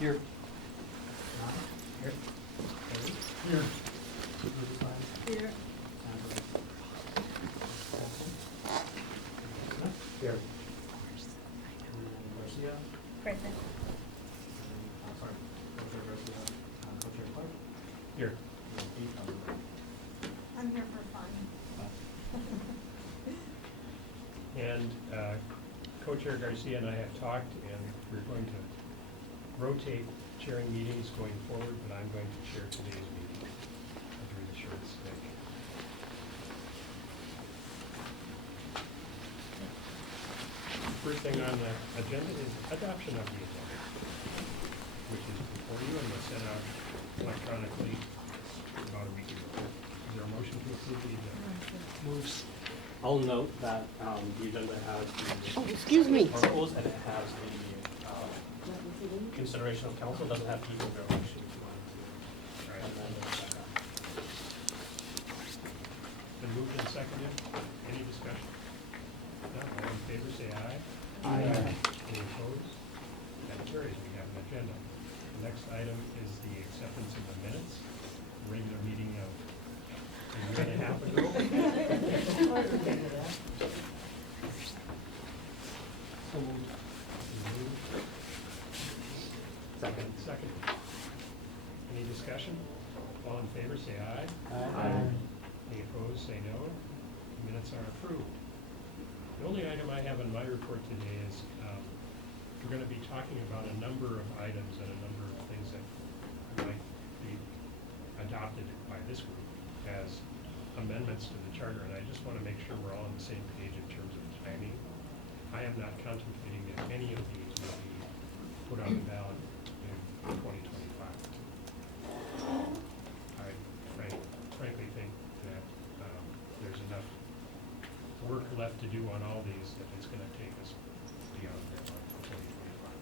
Here. Here. Here. Here. Here. Garcia. Present. Sorry. Co-chair Garcia. Co-chair Clark. Here. I'm here for fun. And Co-Chair Garcia and I have talked, and we're going to rotate chairing meetings going forward, but I'm going to chair today's meeting. I'll do the short stick. First thing on the agenda is adoption of the agenda, which is before you and was sent out electronically about a week ago. Is there a motion to approve the agenda? Moves. I'll note that the agenda has Oh, excuse me. the rules and it has the consideration of council. Doesn't have people go actually. Right. And then there's that. Been moved and seconded. Any discussion? No, all in favor say aye. Aye. Any opposed? That carries. We have an agenda. The next item is the acceptance of the minutes, regular meeting of a year and a half ago. Moved. Second. Any discussion? All in favor say aye. Aye. Any opposed say no. Minutes are approved. The only item I have in my report today is we're going to be talking about a number of items and a number of things that might be adopted by this group as amendments to the charter, and I just want to make sure we're all on the same page in terms of timing. I am not contemplating that any of these will be put on the ballot in 2025. I frankly think that there's enough work left to do on all these that it's going to take us beyond that mark for 2025.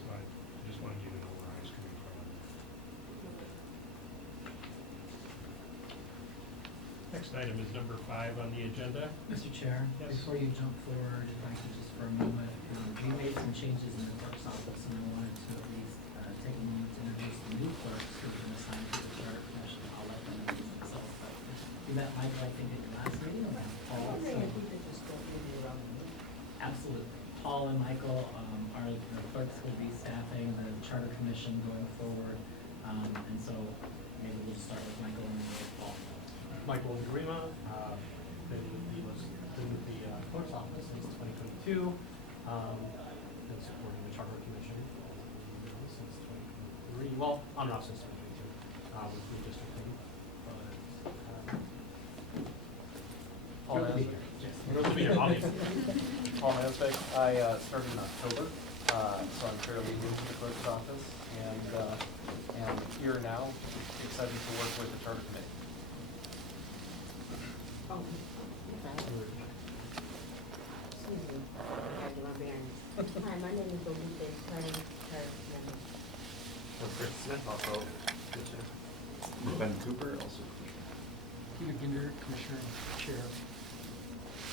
So I just wanted you to know where I was coming from. Next item is number 5 on the agenda. Mr. Chair, Yes. before you jump forward, if I could just for a moment, we made some changes in the clerk's office, and I wanted to at least take a moment to introduce the new clerks who've been assigned to the charter commission. I'll let them introduce themselves, but you met Michael, I think, at your last meeting, and Paul. So absolutely. Paul and Michael are the clerks who will be staffing the charter commission going forward, and so maybe we'll just start with Michael and then with Paul. Michael Garima, he was in the clerk's office since 2022, been supporting the charter commission since 2023, well, on and off since 2022, with redistricting. Paul Thrilled to be Hansbeck. here. Thrilled to be here, obviously. Paul Hansbeck. I started in October, so I'm fairly new to the clerk's office, and here now, excited to work with the charter committee. Oh, excuse me, I had to my bearings. Hi, my name is Olivia, planning charter member. Chris Smith, also. Ben Cooper, also. Peter Ginder, Commissioner, Chair.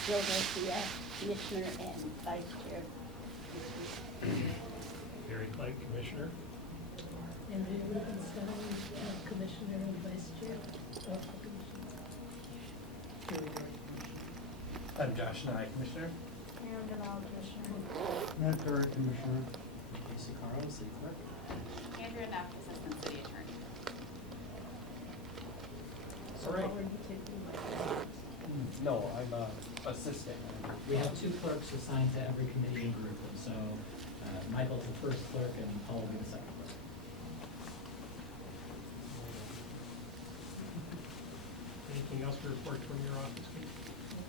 Jill Garcia, Commissioner and Vice Chair. Barry Clegg, Commissioner. And Rubenstein, Commissioner and Vice Chair of the Commission. I'm Josh Nye, Commissioner. Aaron Deval, Commissioner. Matt Perry, Commissioner. Casey Caro, City Clerk. Andrea Knapp, Assistant City Attorney. So All right. how are you taking my? No, I'm assisting. We have 2 clerks assigned to every committee and group, and so Michael's the first clerk and Paul will be the second clerk. Anything else to report from your office, Kate?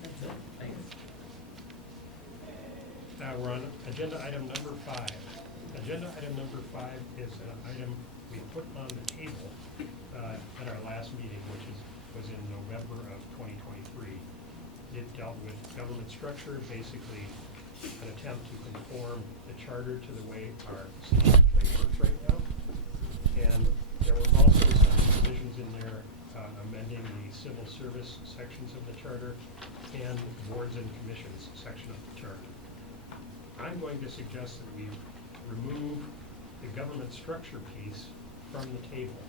That's it. Thanks. Now we're on agenda item number 5. Agenda item number 5 is an item we put on the table at our last meeting, which was in November of 2023. It dealt with government structure, basically an attempt to conform the charter to the way our city actually works right now. And there were also some provisions in there amending the civil service sections of the charter and boards and commissions section of the charter. I'm going to suggest that we remove the government structure piece from the table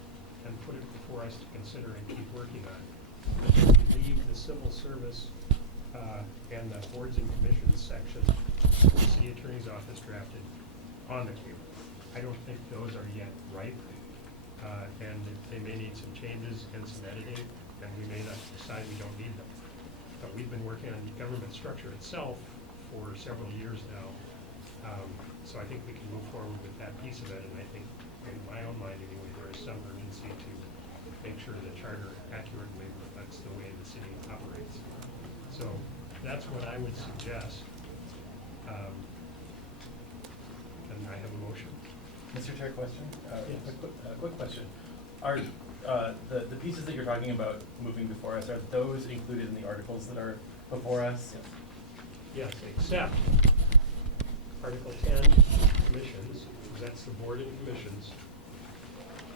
and put it before us to consider and keep working on. We leave the civil service and the boards and commissions section the city attorney's office drafted on the table. I don't think those are yet ripe, and they may need some changes and some editing, and we may not decide we don't need them. But we've been working on the government structure itself for several years now. So I think we can move forward with that piece of it, and I think, in my own mind anyway, there is some urgency to make sure the charter accurately reflects the way the city operates. So that's what I would suggest. And I have a motion. Mr. Chair, question? Yes. A quick question. Are the pieces that you're talking about moving before us, are those included in the articles that are before us? Yes, except Article 10, commissions, because that's the board and commissions.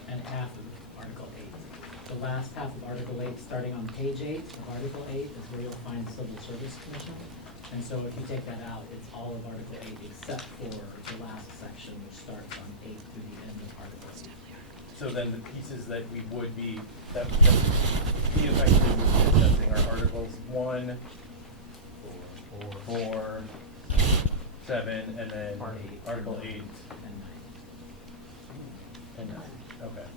And half of Article 8. The last half of Article 8, starting on page 8 of Article 8, is where you'll find Civil Service Commission. And so if you take that out, it's all of Article 8 except for the last section, which starts on 8 through the end of Article 8. So then the pieces that we would be, that we effectively would be discussing are Articles 1, 4, 7, and then Article 8 And 9. and 9. Okay.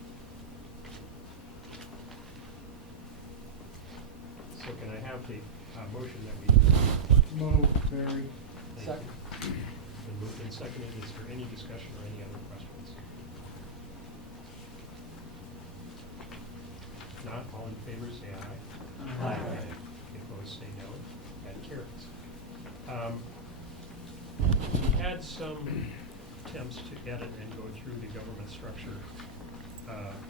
So can I have the motion that we Move, Barry. Second. Been moved and seconded. Is there any discussion or any other questions? If not, all in favor say aye. Aye. Opposed say no. That carries. We had some attempts to edit and go through the government structure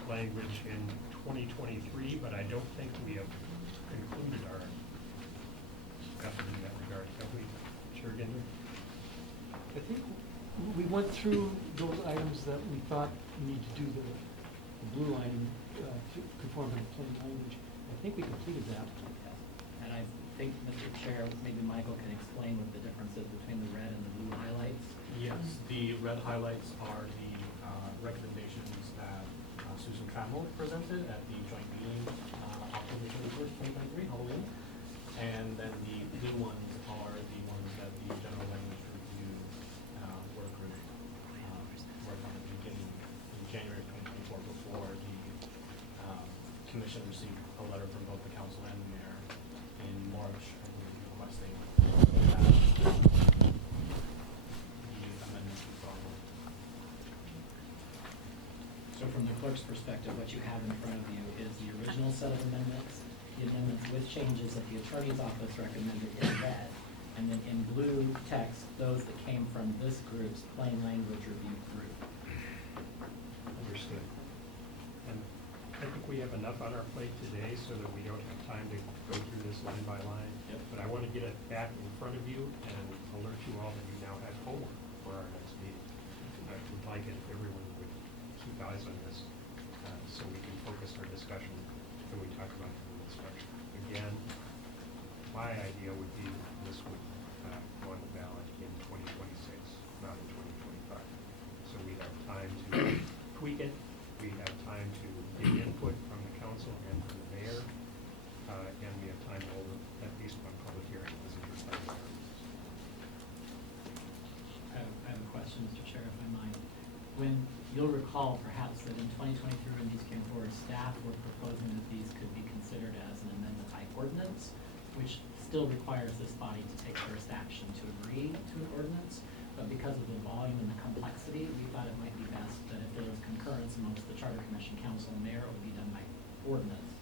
language in 2023, but I don't think we have concluded our effort in that regard, have we? Chair Ginder? I think we went through those items that we thought we need to do the blue line to conform to the plain language. I think we completed that. And I think, Mr. Chair, maybe Michael can explain what the difference is between the red and the blue highlights. Yes, the red highlights are the recommendations that Susan Trammell presented at the joint meeting October 21st, 2023, Halloween. And then the blue ones are the ones that the general language review work group worked on at the beginning in January of 2024 before the commission received a letter from both the council and the mayor in March, I believe, requesting the amendments to the law. So from the clerk's perspective, what you have in front of you is the original set of amendments, the amendments with changes that the attorney's office recommended in red, and then in blue text, those that came from this group's plain language review group. Understood. And I think we have enough on our plate today so that we don't have time to go through this line by line. Yep. But I want to get it back in front of you and alert you all that you now have homework for our next meeting. I would like it if everyone would keep eyes on this so we can focus our discussion when we talk about the structure. Again, my idea would be this would go on the ballot in 2026, not in 2025. So we have time to tweak it. We have time to get input from the council and from the mayor, and we have time to hold at least one public hearing. This is your time. I have a question, Mr. Chair, if I might. When you'll recall perhaps that in 2023, when these came forward, staff were proposing that these could be considered as an amendment by ordinance, which still requires this body to take first action to agree to an ordinance. But because of the volume and the complexity, we thought it might be best that if there was concurrence amongst the Charter Commission, Council, and Mayor, it would be done by ordinance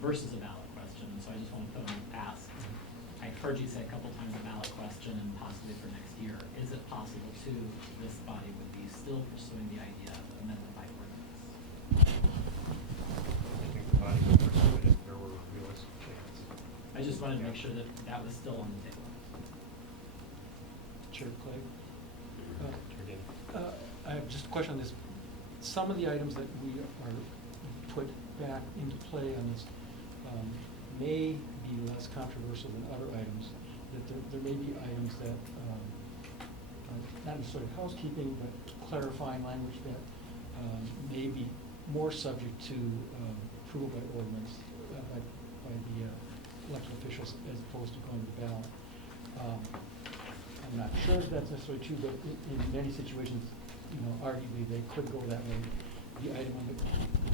versus a ballot question. And so I just want to put on the ask. I heard you say a couple times a ballot question and possibly for next year. Is it possible too, this body would be still pursuing the idea of amendment by ordinance? I think the body would pursue it if there were a realistic chance. I just wanted to make sure that that was still on the table. Chair Clegg. Again, I have just a question on this. Some of the items that we are put back into play on this may be less controversial than other items. That there may be items that not necessarily housekeeping, but clarifying language that may be more subject to approval by ordinance, by the elected officials as opposed to going to the ballot. I'm not sure if that's necessarily true, but in many situations, arguably they could go that way. The item on the,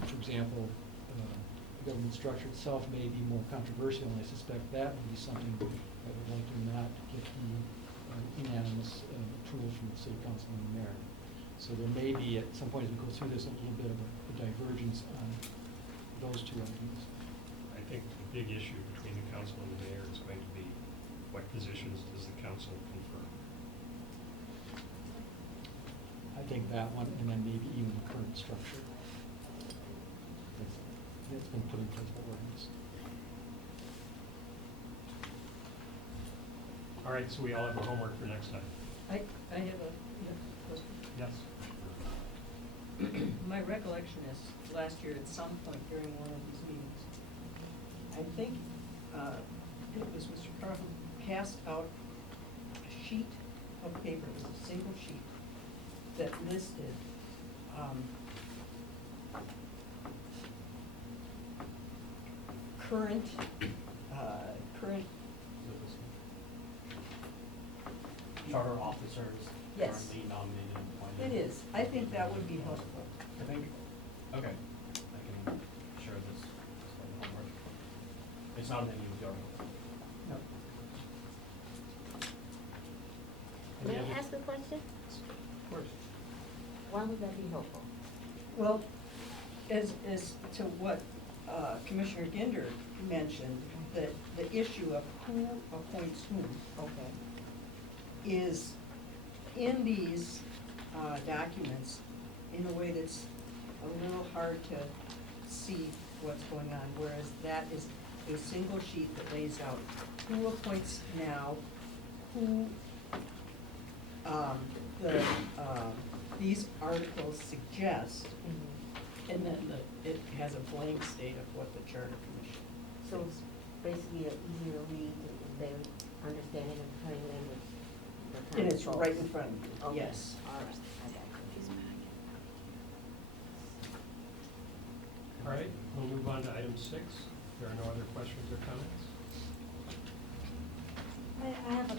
for example, the government structure itself may be more controversial, and I suspect that would be something that would likely not get the unanimous approval from the city council and the mayor. So there may be, at some point as we go through this, a little bit of a divergence on those two items. I think the big issue between the council and the mayor is going to be what positions does the council confirm? I think that one, and then maybe even the current structure that's been put in place by ordinance. All right, so we all have our homework for next time. I have a question. Yes. My recollection is last year at some point during one of these meetings, I think it was Mr. Carr who passed out a sheet of paper, it was a single sheet, that listed current Charter officers Yes. currently nominated and appointed. It is. I think that would be helpful. I think, okay, I can share this as my homework. It's not in any of the articles. No. May Any I other- ask a question? Of course. Why would that be helpful? Well, as to what Commissioner Ginder mentioned, the issue of who appoints whom Okay. is in these documents in a way that's a little hard to see what's going on, whereas that is a single sheet that lays out who appoints now, who these articles suggest, and then it has a blank state of what the Charter Commission So is. it's basically an easier read, they understanding of plain language. for And it's council right in folks. front of you, Okay. yes. All right, I got you. All right, we'll move on to item 6. There are no other questions or comments? I have a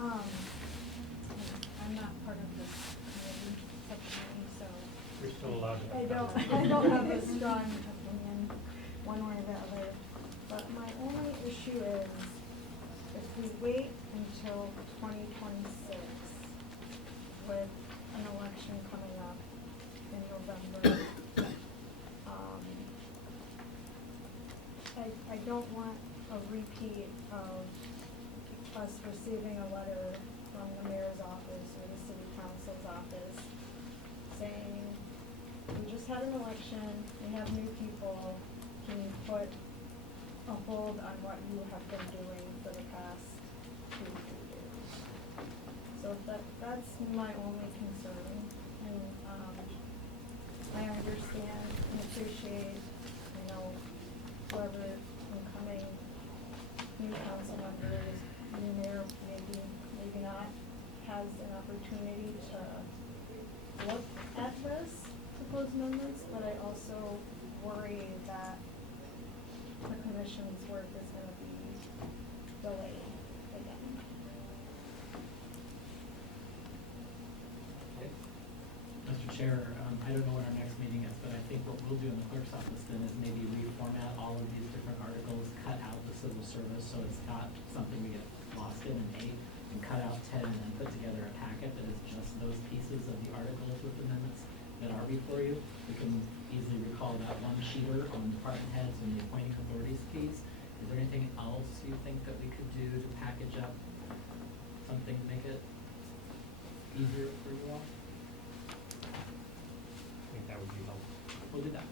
comment. I'm not part of this committee, subcommittee, so You're still allowed to. I don't have a strong opinion one way or the other. But my only issue is if we wait until 2026 with an election coming up in November, I don't want a repeat of us receiving a letter from the mayor's office or the city council's office saying, we just had an election, we have new people, can you put a hold on what you have been doing for the past 2 years? So that's my only concern, and, I understand and appreciate, whoever incoming new council members, new mayor, maybe not, has an opportunity to look at this proposed amendments, but I also worry that the commission's work is gonna be delayed again. Mr. Chair, I don't know when our next meeting is, but I think what we'll do in the clerk's office then is maybe reformat all of these different articles, cut out the civil service, so it's not something we get lost in and hate, and cut out 10 and then put together a packet that is just those pieces of the articles with amendments that are before you. We can easily recall that one sheeter on department heads and the appointing authorities piece. Is there anything else you think that we could do to package up something to make it easier for you all? I think that would be helpful. We'll do that.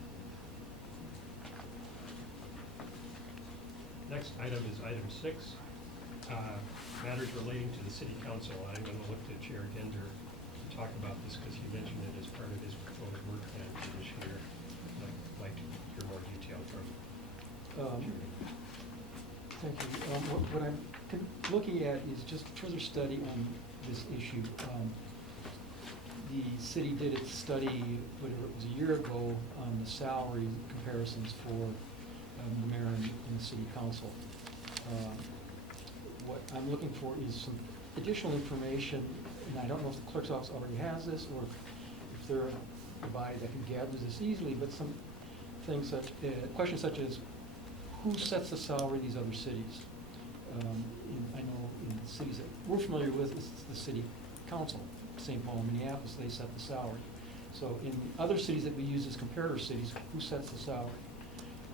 Next item is item 6, matters relating to the city council. I'm going to look to Chair Ginder to talk about this because he mentioned it as part of his proposed work plan for this year. I'd like to hear more detail from Thank you. What I'm looking at is just further study on this issue. The city did its study, whatever it was, a year ago, on the salary comparisons for the mayor and the city council. What I'm looking for is some additional information, and I don't know if the clerk's office already has this, or if they're a body that can gather this easily, but some things such, questions such as, who sets the salary in these other cities? I know in cities that we're familiar with, it's the city council. St. Paul and Minneapolis, they set the salary. So in other cities that we use as comparator cities, who sets the salary?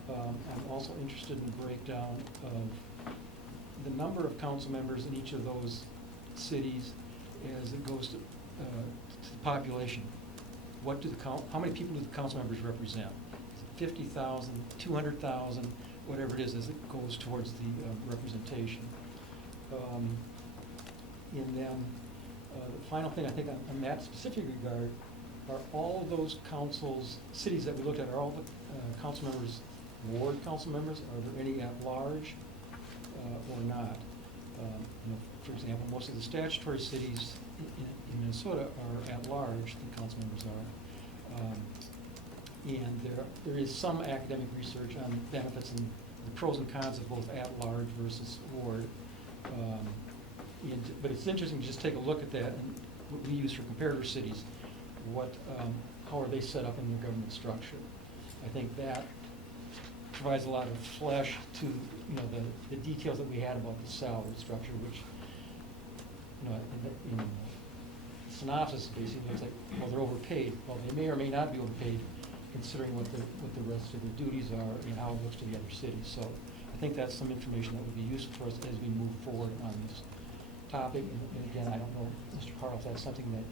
I'm also interested in the breakdown of the number of council members in each of those cities as it goes to the population. What do how many people do the council members represent? 50,000, 200,000, whatever it is, as it goes towards the representation. And then the final thing I think on that specific regard are all of those councils, cities that we looked at, are all the council members ward council members? Are there any at large or not? For example, most of the statutory cities in Minnesota are at large, the council members are. And there is some academic research on benefits and the pros and cons of both at large versus ward. But it's interesting to just take a look at that and what we use for comparator cities. How are they set up in the government structure? I think that provides a lot of flesh to the details that we had about the salary structure, which in the synopsis basically looks like, well, they're overpaid. Well, they may or may not be overpaid, considering what the rest of their duties are and how it looks to the other cities. So I think that's some information that would be useful for us as we move forward on this topic. And again, I don't know, Mr. Carl, if that's something that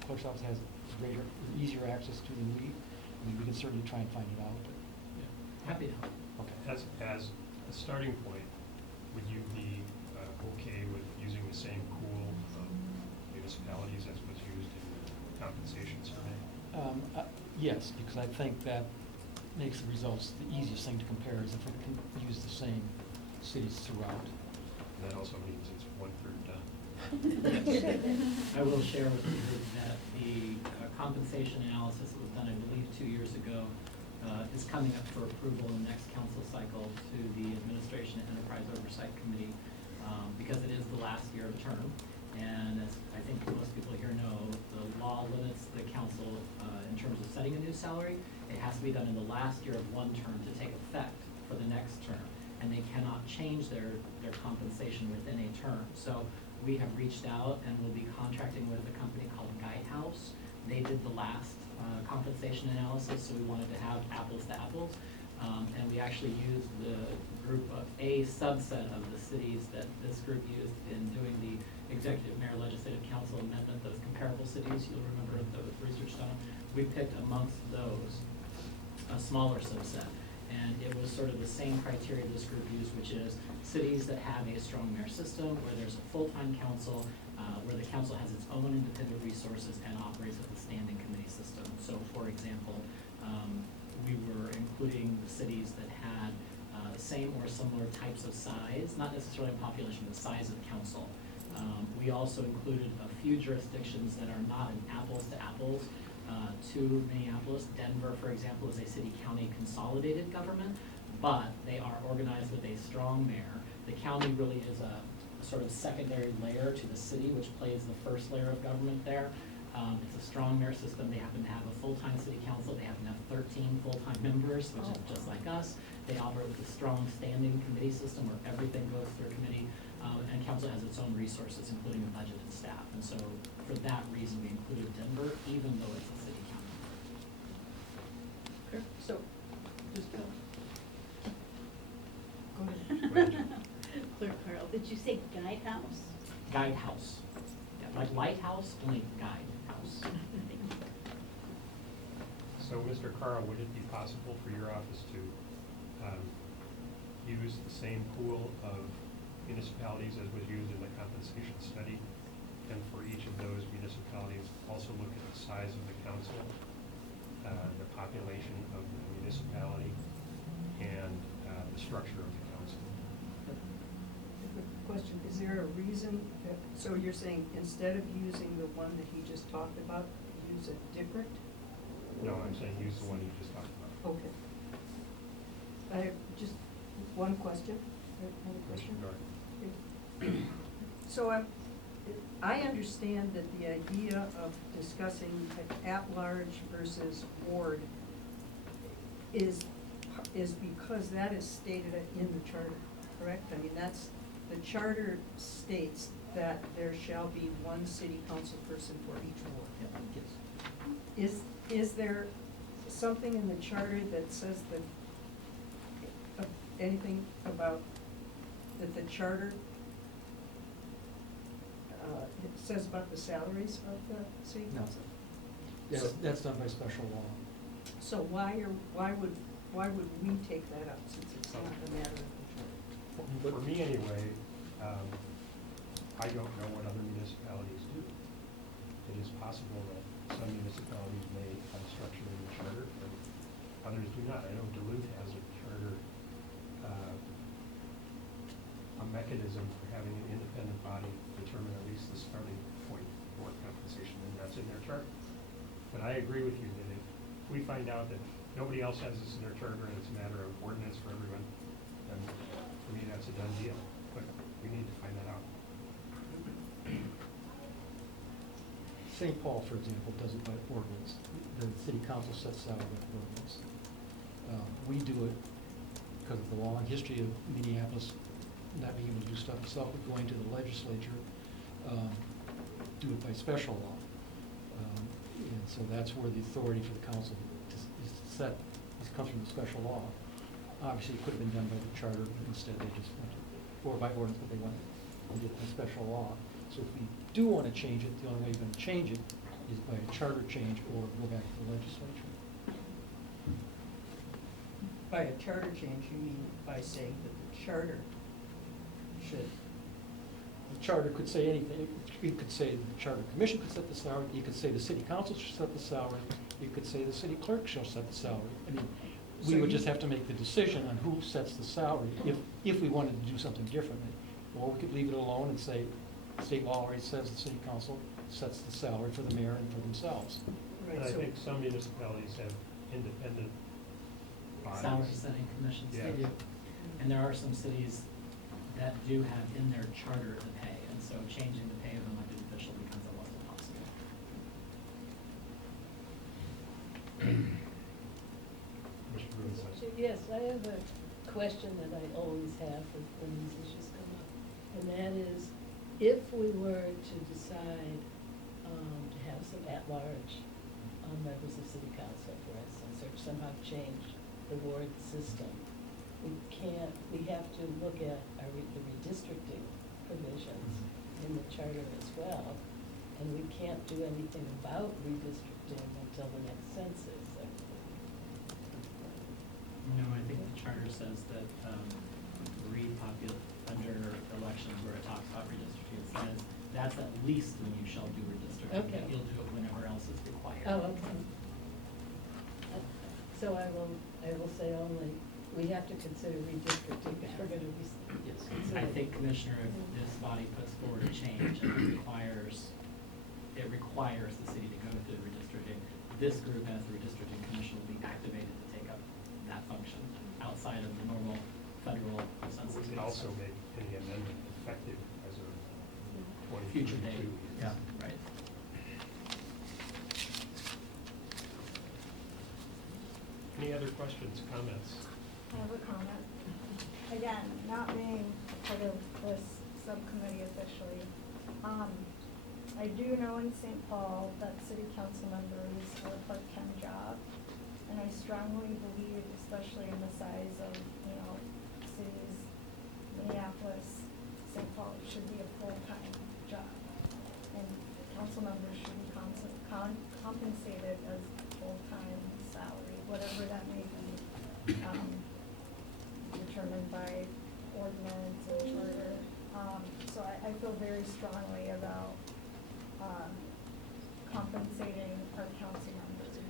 the clerk's office has greater, easier access to than we. I mean, we can certainly try and find it out. But, Happy to help. okay. As a starting point, would you be okay with using the same pool of municipalities as was used in the compensation survey? Yes, because I think that makes the results the easiest thing to compare is if we can use the same cities throughout. That also means it's 1/3 done. I will share with the group that the compensation analysis that was done, I believe, 2 years ago, is coming up for approval in the next council cycle to the Administration and Enterprise Oversight Committee, because it is the last year of term. And as I think most people here know, the law limits the council in terms of setting a new salary. It has to be done in the last year of one term to take effect for the next term. And they cannot change their compensation within a term. So we have reached out and will be contracting with a company called Guidehouse. They did the last compensation analysis, so we wanted to have apples to apples. And we actually used the group of a subset of the cities that this group used in doing the executive mayor legislative council amendment, those comparable cities, you'll remember the research done. We picked amongst those a smaller subset. And it was sort of the same criteria this group used, which is cities that have a strong mayor system, where there's a full-time council, where the council has its own independent resources and operates with a standing committee system. So, for example, we were including the cities that had the same or similar types of size, not necessarily population, but size of council. We also included a few jurisdictions that are not an apples to apples to Minneapolis. Denver, for example, is a city-county consolidated government, but they are organized with a strong mayor. The county really is a sort of secondary layer to the city, which plays the first layer of government there. It's a strong mayor system. They happen to have a full-time city council. They happen to have 13 full-time members, which is just like us. They operate with a strong standing committee system where everything goes through a committee, and council has its own resources, including a budget and staff. And so for that reason, we included Denver, even though it's a city county. Okay, so, just go. Go ahead. Clerk Carl, did you say Guidehouse? Guidehouse. Yeah, like lighthouse, only guidehouse. So, Mr. Carl, would it be possible for your office to use the same pool of municipalities as was used in the compensation study? And for each of those municipalities, also look at the size of the council, the population of the municipality, and the structure of the council? Question, Is there a reason, so you're saying instead of using the one that he just talked about, use a different? No, I'm saying use the one you just talked about. Okay. I have just one question. Any question? Commissioner So I understand that the idea of discussing at-large versus ward is because that is stated in the charter, correct? I mean, the charter states that there shall be one city council person for each ward. Yes. Is there something in the charter that says that, anything about, that the charter it says about the salaries of the city No. council? That's done by special law. So why would we take that up since it's not a matter of the charter? For me anyway, I don't know what other municipalities do. It is possible that some municipalities may have structure in the charter, but others do not. I know Duluth has a charter, a mechanism for having an independent body determine at least the starting point for compensation, and that's in their charter. But I agree with you that if we find out that nobody else has this in their charter and it's a matter of ordinance for everyone, then for me, that's a done deal. But we need to find that out. St. Paul, for example, does it by ordinance. The city council sets out by ordinance. We do it because of the long history of Minneapolis not being able to do stuff itself, but going to the legislature, do it by special law. And so that's where the authority for the council is to set, this comes from the special law. Obviously, it could have been done by the charter, but instead they just went, or by ordinance, but they went and did it by special law. So if we do want to change it, the only way you're going to change it is by a charter change or go back to the legislature. By a charter change, you mean by saying that the charter should? The charter could say anything. It could say the charter commission could set the salary. You could say the city council should set the salary. You could say the city clerk shall set the salary. I mean, we So would you- just have to make the decision on who sets the salary if we wanted to do something differently. Or we could leave it alone and say, state law already says the city council sets the salary for the mayor and for themselves. Right, And I so- think some municipalities have independent bodies. Salary setting commissions, Yeah. they do. And there are some cities that do have in their charter the pay, and so changing the pay of an elected official becomes a level possible. Commissioner Rubin. Yes, I have a question that I always have when these issues come up. And that is, if we were to decide to have some at-large members of city council, for instance, or somehow change the ward system, we have to look at the redistricting provisions in the charter as well. And we can't do anything about redistricting until the next census. No, I think the charter says that, under elections where it talks about redistricting, it says that's at least when you shall do redistricting. Okay. But you'll do it whenever else is required. Oh, okay. So I will say only, we have to consider redistricting if we're gonna be. Yes, I considering- think, Commissioner, if this body puts forward a change and it requires the city to go through redistricting, this group as the redistricting commission will be activated to take up that function outside of the normal federal census. We can also make any amendment effective as of Future 2022. date, yeah, right. Any other questions, comments? I have a comment. Again, not being part of this subcommittee officially, I do know in St. Paul that city council members are a part-time job. And I strongly believe, especially in the size of, cities, Minneapolis, St. Paul, it should be a full-time job. And council members should be compensated as full-time salary, whatever that may be, determined by ordinance and charter. So I feel very strongly about, compensating our council members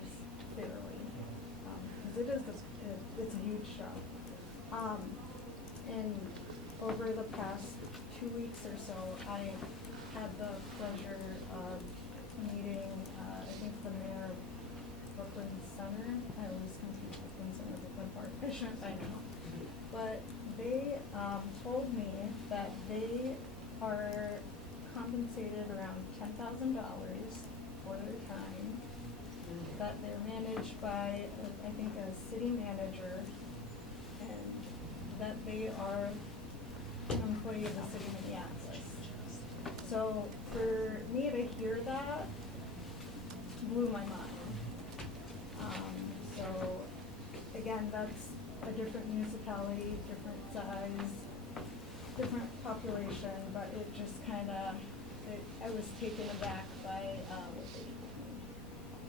fairly. Because it's a huge job. And over the past 2 weeks or so, I had the pleasure of meeting, I think the mayor of Brooklyn Center. I always confuse Brooklyn Center, Brooklyn Park. I shouldn't, I know. But they told me that they are compensated around $10,000 for their time, that they're managed by, I think, a city manager, and that they are an employee of the city of Minneapolis. So for me to hear that blew my mind. So again, that's a different municipality, different size, different population, but it just kinda, I was taken aback by what they told me.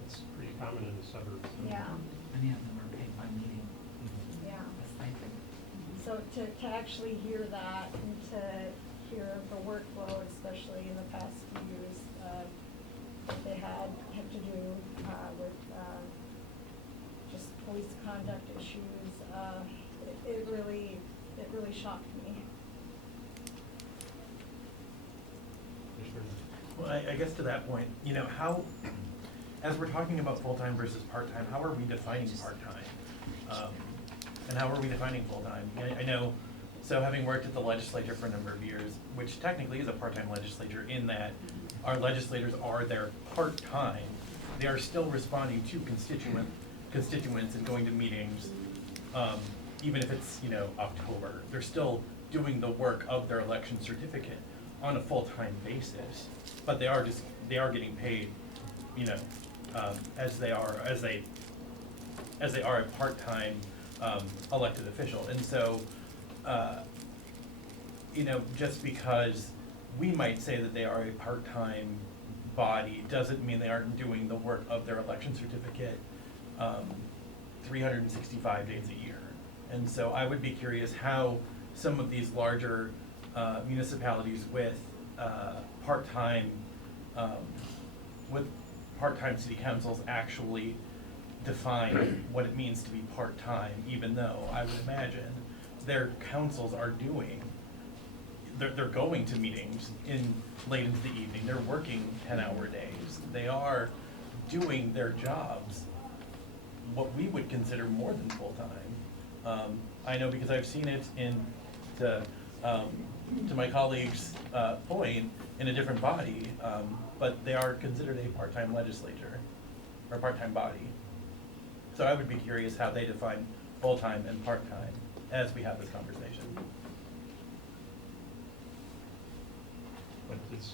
It's pretty common in the suburbs. Yeah, Many of them are paid by meeting, yeah. a stipend. So to actually hear that and to hear the workflow, especially in the past few years, that they had to do with just police conduct issues, it really shocked me. Well, I guess to that point, you know, how, as we're talking about full-time versus part-time, how are we defining part-time? And how are we defining full-time? I know, so having worked at the legislature for a number of years, which technically is a part-time legislature in that our legislators are there part-time, they are still responding to constituents and going to meetings, even if it's, you know, October. They're still doing the work of their election certificate on a full-time basis, but they are getting paid, you know, as they are a part-time elected official. And so, you know, just because we might say that they are a part-time body doesn't mean they aren't doing the work of their election certificate 365 days a year. And so I would be curious how some of these larger municipalities with part-time city councils actually define what it means to be part-time, even though I would imagine their councils are they're going to meetings late into the evening, they're working 10-hour days, they are doing their jobs, what we would consider more than full-time. I know because I've seen it to my colleague's point, in a different body, but they are considered a part-time legislature, or part-time body. So I would be curious how they define full-time and part-time as we have this conversation. But it's,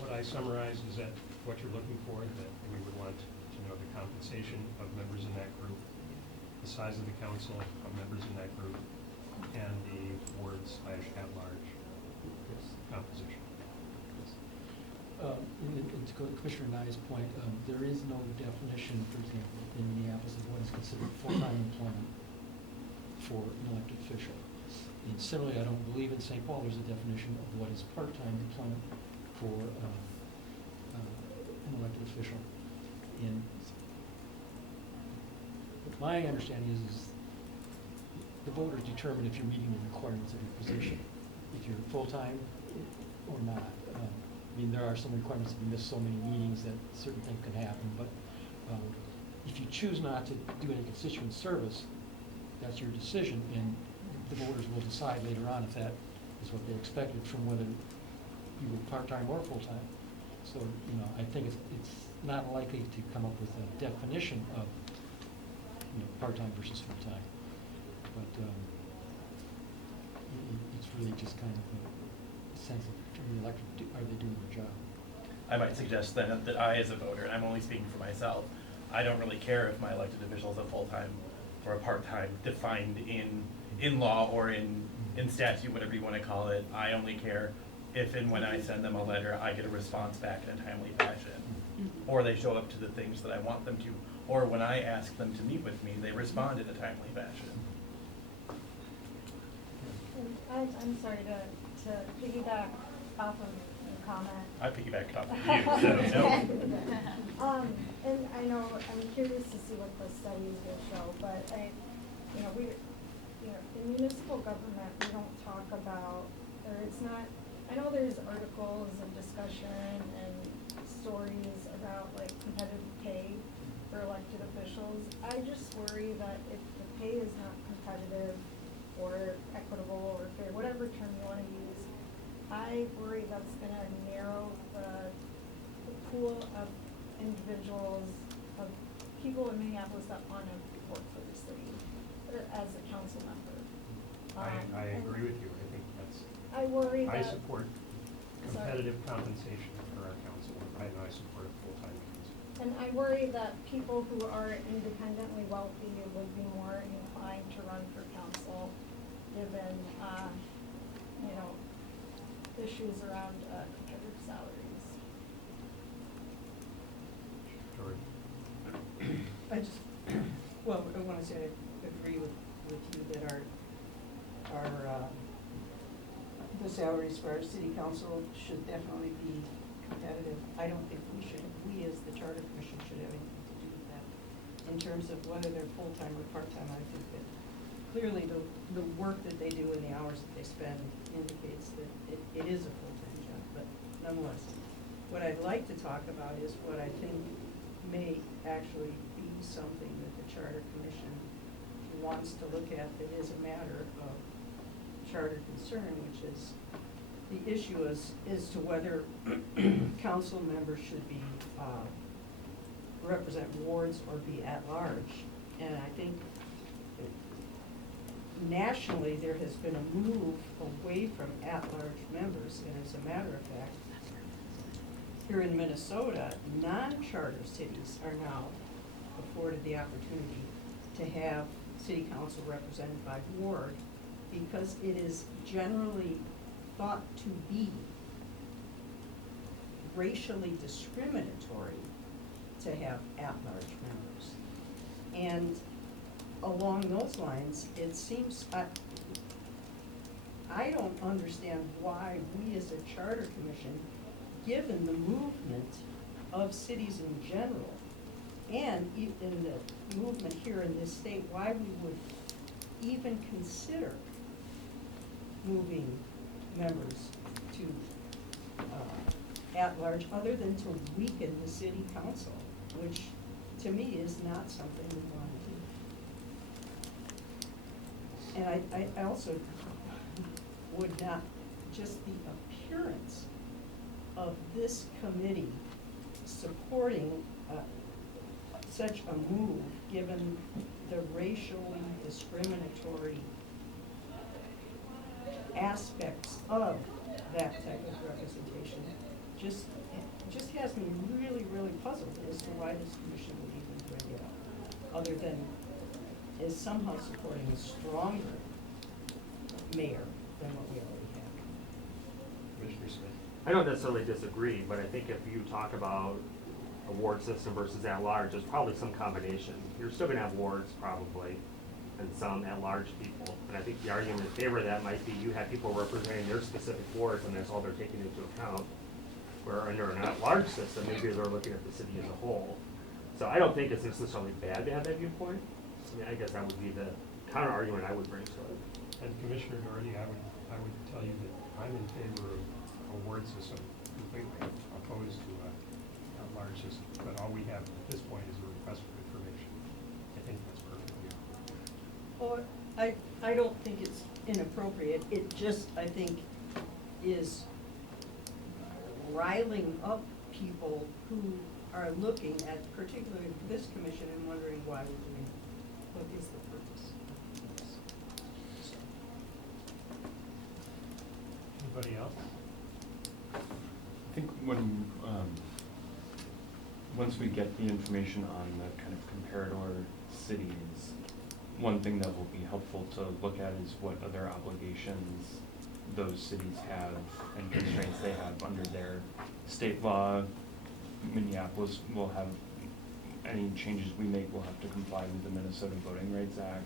what I summarized is that what you're looking for, that we would want to know the compensation of members in that group, the size of the council of members in that group, and the ward/at-large composition. And to go to Commissioner Nye's point, there is no definition, for example, in Minneapolis of what is considered full-time employment for an elected official. And similarly, I don't believe in St. Paul there's a definition of what is part-time employment for an elected official. And what my understanding is the voters determine if you're meeting the requirements of your position, if you're full-time or not. I mean, there are some requirements if you miss so many meetings that certain things can happen, but if you choose not to do any constituent service, that's your decision, and the voters will decide later on if that is what they expected from whether you were part-time or full-time. So, you know, I think it's not likely to come up with a definition of, you know, part-time versus full-time. But it's really just kind of a sense of, from the elected, are they doing their job? I might suggest then that I, as a voter, and I'm only speaking for myself, I don't really care if my elected official is a full-time or a part-time defined in law or in statute, whatever you want to call it. I only care if and when I send them a letter, I get a response back in a timely fashion, or they show up to the things that I want them to, or when I ask them to meet with me, they respond in a timely fashion. And I'm sorry to piggyback off of your comment. I piggybacked off of you, so no. And I know, I'm curious to see what the studies will show, but in municipal government, we don't talk about or it's not, I know there's articles and discussion and stories about like competitive pay for elected officials. I just worry that if the pay is not competitive or equitable or fair, whatever term you wanna use, I worry that's gonna narrow the pool of individuals, of people in Minneapolis that wanna work for the city, as a council member. I And agree with you. I think that's, I worry I that. support competitive compensation for our council. I support a full-time council. And I worry that people who are independently wealthy would be more inclined to run for council, given, issues around, competitive salaries. Jordan? I just, well, I wanna say I agree with you that the salaries for our city council should definitely be competitive. I don't think we as the charter commission should have anything to do with that. In terms of whether they're full-time or part-time, I think that clearly the work that they do and the hours that they spend indicates that it is a full-time job, but nonetheless. What I'd like to talk about is what I think may actually be something that the charter commission wants to look at that is a matter of charter concern, which is the issue is to whether council members should be, represent wards or be at large. And I think nationally, there has been a move away from at-large members, and as a matter of fact, here in Minnesota, non-charter cities are now afforded the opportunity to have city council represented by ward, because it is generally thought to be racially discriminatory to have at-large members. And along those lines, it seems, I don't understand why we as a charter commission, given the movement of cities in general, and in the movement here in this state, why we would even consider moving members to at-large, other than to weaken the city council, which to me is not something we want to do. And I also would not, just the appearance of this committee supporting such a move, given the racially discriminatory aspects of that type of representation, just has me really, really puzzled as to why this commission would even bring it up, other than is somehow supporting a stronger mayor than what we already have. Commissioner Smith? I don't necessarily disagree, but I think if you talk about a ward system versus at-large, there's probably some combination. You're still gonna have wards probably, and some at-large people. And I think the argument in favor of that might be you have people representing their specific wards, and that's all they're taking into account. Where under an at-large system, maybe they're looking at the city as a whole. So I don't think it's necessarily bad to have that viewpoint. I mean, I guess that would be the counter argument I would bring to it. And Commissioner Doherty, I would tell you that I'm in favor of a ward system completely, opposed to a large system. But all we have at this point is a request for information. I think that's perfectly. Well, I don't think it's inappropriate. It just, I think, is riling up people who are looking at particularly this commission and wondering why we're doing it. What is the purpose of this? So. Anybody else? I think when, once we get the information on the kind of comparator cities, one thing that will be helpful to look at is what other obligations those cities have and constraints they have under their state law. Minneapolis will have, any changes we make will have to comply with the Minnesota Voting Rights Act.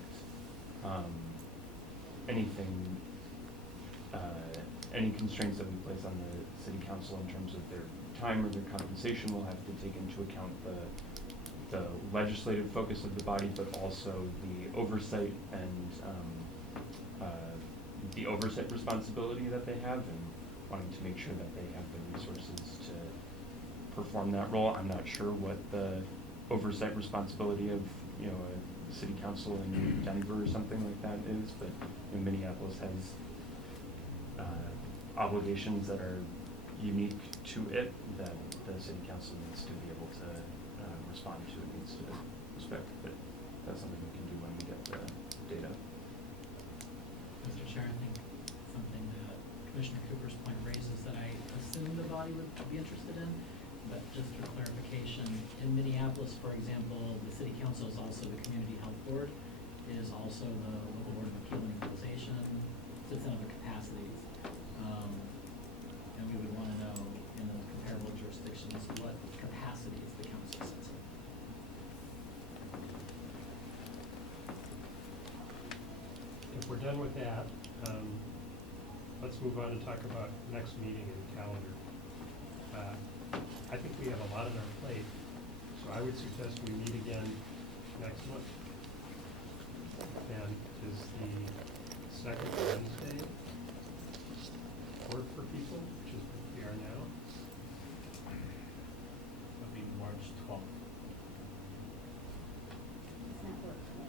Anything, any constraints that we place on the city council in terms of their time or their compensation will have to take into account the legislative focus of the body, but also the oversight and the the oversight responsibility that they have and wanting to make sure that they have the resources to perform that role. I'm not sure what the oversight responsibility of, you know, a city council in Denver or something like that is, but you know, Minneapolis has obligations that are unique to it that the city council needs to be able to respond to and needs to respect. But that's something we can do when we get the data. Mr. Chair, I think something that Commissioner Cooper's point raises that I assume the body would be interested in, but just for clarification, in Minneapolis, for example, the city council is also the community health board, is also the local board of appeal and equalization, sits in other capacities. And we would want to know in the comparable jurisdictions what capacities the council sits in. If we're done with that, let's move on and talk about next meeting and calendar. I think we have a lot on our plate, so I would suggest we meet again next month. And is the second Wednesday work for people, which is what we are now? Would be March 12th. Does not work for me.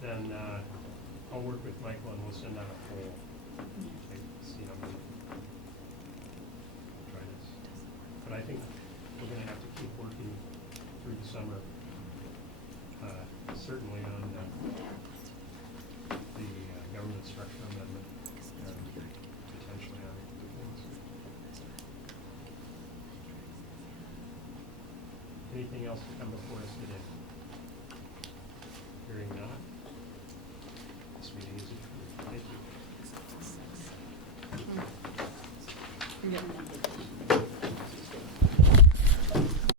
Then I'll work with Michael and we'll send out a poll. See how many try this. But I think we're gonna have to keep working through the summer, certainly on the government structure amendment and potentially on anything else to come before us today? Hearing not, this meeting is adjourned. Thank you. Forget about it.